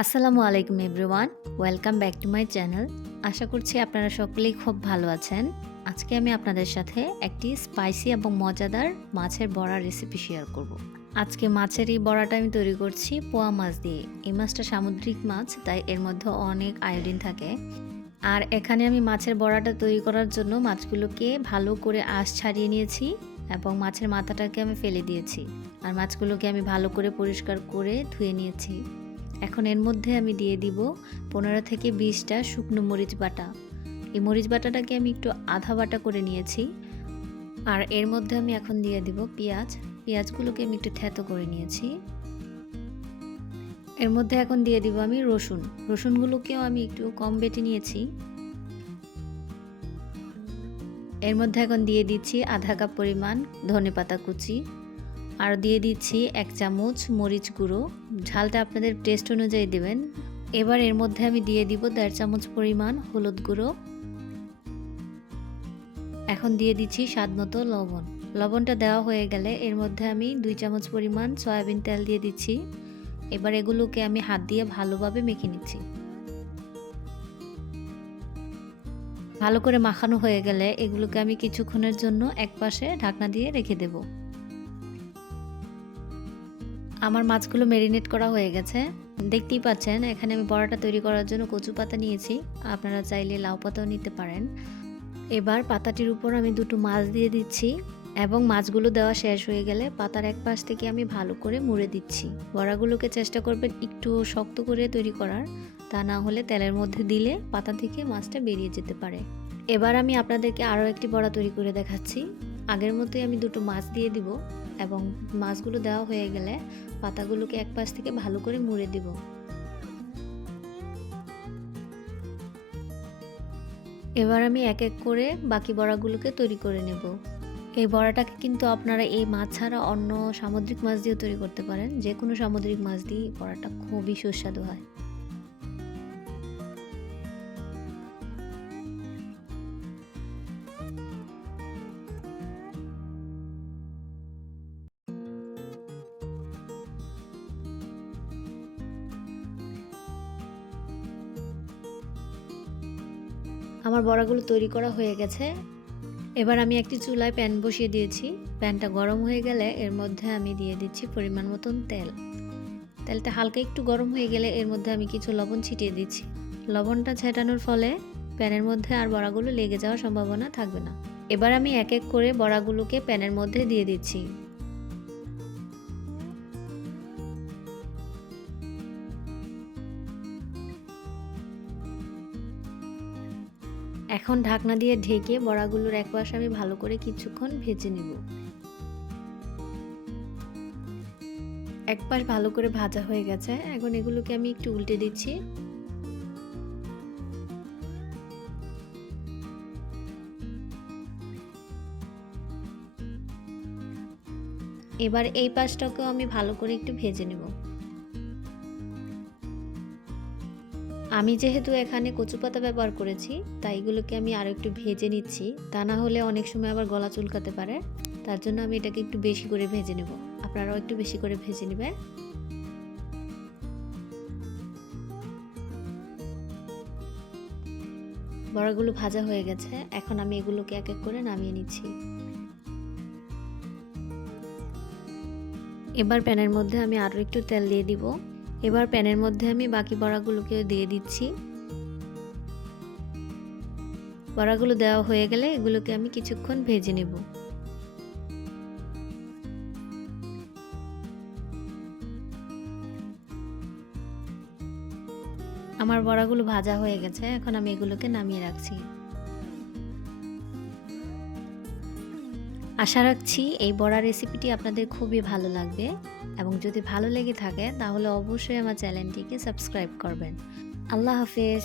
আসসালামু আলাইকুম everyone, welcome back to my channel. আশা করছি আপনারা সকলেই খুব ভালো আছেন। আজকে আমি আপনাদের সাথে একটি স্পাইসি এবং মজাদার মাছের বড়া রেসিপি শেয়ার করব। আজকে মাছের এই বড়াটা আমি তৈরি করছি পোয়া মাছ দিয়ে। এই মাছটা সামুদ্রিক মাছ, তাই এর মধ্যে অনেক আয়োডিন থাকে। আর এখানে আমি মাছের বড়াটা তৈরি করার জন্য মাছগুলোকে ভালো করে আঁশ ছাড়িয়ে নিয়েছি এবং মাছের মাথাটাকে আমি ফেলে দিয়েছি। আর মাছগুলোকে আমি ভালো করে পরিষ্কার করে ধুয়ে নিয়েছি। এখন এর মধ্যে আমি দিয়ে দিব 15 থেকে 20টা শুকনো মরিচ বাটা। এই মরিচ বাটাটাকে আমি একটু আধা বাটা করে নিয়েছি। আর এর মধ্যে আমি এখন দিয়ে দিব পেঁয়াজগুলোকে আমি একটু থেতো করে নিয়েছি। এর মধ্যে এখন দিয়ে দিব আমি রসুনগুলোকেও আমি একটু কম বেটে নিয়েছি। এর মধ্যে এখন দিয়ে দিচ্ছি আধা কাপ পরিমাণ ধনেপাতা কুচি, আর দিয়ে দিচ্ছি 1 চামচ মরিচ গুঁড়ো। ঝালটা আপনাদের টেস্ট অনুযায়ী দেবেন। এবার এর মধ্যে আমি দিয়ে দিব 1.5 চামচ পরিমাণ হলুদ গুঁড়ো। এখন দিয়ে দিচ্ছি স্বাদমতো লবণ। লবণটা দেওয়া হয়ে গেলে এর মধ্যে আমি 2 চামচ পরিমাণ সয়াবিন তেল দিয়ে দিচ্ছি। এবার এগুলোকে আমি হাত দিয়ে ভালোভাবে মেখে নিচ্ছি। ভালো করে মাখানো হয়ে গেলে এগুলোকে আমি কিছুক্ষণের জন্য একপাশে ঢাকনা দিয়ে রেখে দেব। আমার মাছগুলো ম্যারিনেট করা হয়ে গেছে। দেখতেই পাচ্ছেন এখানে আমি বড়াটা তৈরি করার জন্য কচু পাতা নিয়েছি। আপনারা চাইলে লাউ পাতাও নিতে পারেন। এবার পাতাটির উপর আমি দুটো মাছ দিয়ে দিচ্ছি এবং মাছগুলো দেওয়া শেষ হয়ে গেলে পাতার এক পাশ থেকে আমি ভালো করে মুড়ে দিচ্ছি। বড়াগুলোকে চেষ্টা করবেন একটু শক্ত করে তৈরি করার, তা না হলে তেলের মধ্যে দিলে পাতা থেকে মাছটা বেরিয়ে যেতে পারে। এবার আমি আপনাদেরকে আরও একটি বড়া তৈরি করে দেখাচ্ছি। আগের মতোই আমি দুটো মাছ দিয়ে দিব এবং মাছগুলো দেওয়া হয়ে গেলে পাতাগুলোকে এক পাশ থেকে ভালো করে মুড়ে দিব। এবার আমি এক এক করে বাকি বড়াগুলোকে তৈরি করে নেব। এই বড়াটাকে কিন্তু আপনারা এই মাছ ছাড়া অন্য সামুদ্রিক মাছ দিয়েও তৈরি করতে পারেন। যে কোনো সামুদ্রিক মাছ দিয়ে বড়াটা খুবই সুস্বাদু হয়। আমার বড়াগুলো তৈরি করা হয়ে গেছে। এবার আমি একটি চুলায় প্যান বসিয়ে দিয়েছি। প্যানটা গরম হয়ে গেলে এর মধ্যে আমি দিয়ে দিচ্ছি পরিমাণ মতন তেল। তেলটা হালকা একটু গরম হয়ে গেলে এর মধ্যে আমি কিছু লবণ ছিটিয়ে দিচ্ছি। লবণটা ছেটানোর ফলে প্যানের মধ্যে আর বড়াগুলো লেগে যাওয়ার সম্ভাবনা থাকবে না। এবার আমি এক এক করে বড়াগুলোকে প্যানের মধ্যে দিয়ে দিচ্ছি। এখন ঢাকনা দিয়ে ঢেকে বড়াগুলোর এক পাশ আমি ভালো করে কিছুক্ষণ ভেজে নেব। এক পাশ ভালো করে ভাজা হয়ে গেছে। এখন এগুলোকে আমি একটু উল্টে দিচ্ছি। এবার এই পাশটাকেও আমি ভালো করে একটু ভেজে নেব। আমি যেহেতু এখানে কচু পাতা ব্যবহার করেছি, তাই এগুলোকে আমি আরও একটু ভেজে নিচ্ছি। তা না হলে অনেক সময় আবার গলা চুলকাতে পারে। তার জন্য আমি এটাকে একটু বেশি করে ভেজে নেব। আপনারাও একটু বেশি করে ভেজে নেবেন। বড়াগুলো ভাজা হয়ে গেছে। এখন আমি এগুলোকে এক এক করে নামিয়ে নিচ্ছি। এবার প্যানের মধ্যে আমি আরও একটু তেল দিয়ে দিব। এবার প্যানের মধ্যে আমি বাকি বড়াগুলোকে দিয়ে দিচ্ছি। বড়াগুলো দেওয়া হয়ে গেলে এগুলোকে আমি কিছুক্ষণ ভেজে নেব। আমার বড়াগুলো ভাজা হয়ে গেছে। এখন আমি এগুলোকে নামিয়ে রাখছি। আশা রাখছি এই বড়া রেসিপিটি আপনাদের খুবই ভালো লাগবে এবং যদি ভালো লেগে থাকে তাহলে অবশ্যই আমার চ্যানেলটিকে সাবস্ক্রাইব করবেন। আল্লাহ হাফেজ।